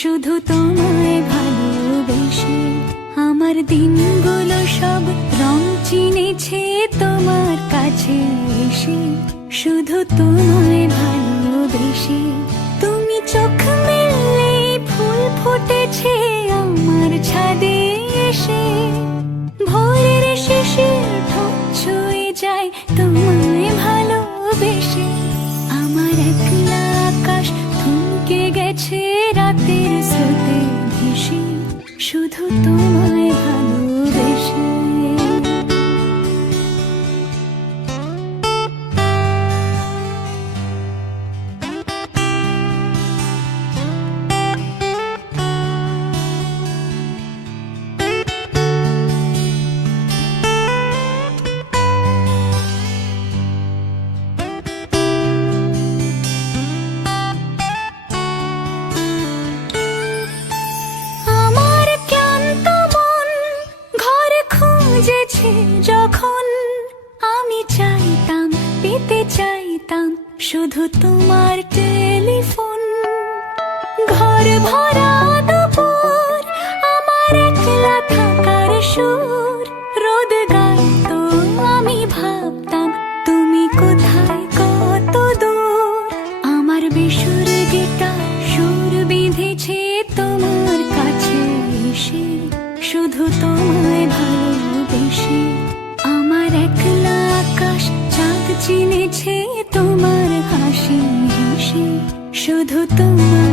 শুধু তোমায় ভালোবেসে। আমার দিনগুলো সব রং চিনেছে তোমার কাছে এসে, শুধু তোমায় ভালোবেসে। তুমি চোখ মেললে ফুল ফুটেছে আমার ছাদে এসে, ভোরের শিশির ঠোঁট ছুঁয়ে যায় তোমায় ভালোবেসে। আমার একলা আকাশ থমকে গেছে রাতের স্রোতে ভেসে, শুধু তোমায় ভালোবেসে। যখন আমি চাইতাম, পেতে চাইতাম শুধু তোমার টেলিফোন। ঘর ভরা দুপুর, আমার একলা থাকার সুর, রোদ গাইতো আমি ভাবতাম তুমি কোথায় কত দূর। আমার বেসুর গিটার সুর বিঁধেছে তোমার কাছে এসে, শুধু তোমায় ভালোবেসে। আমার একলা আকাশ চাঁদ চিনেছে তোমার হাসি হেসে, শুধু তোমার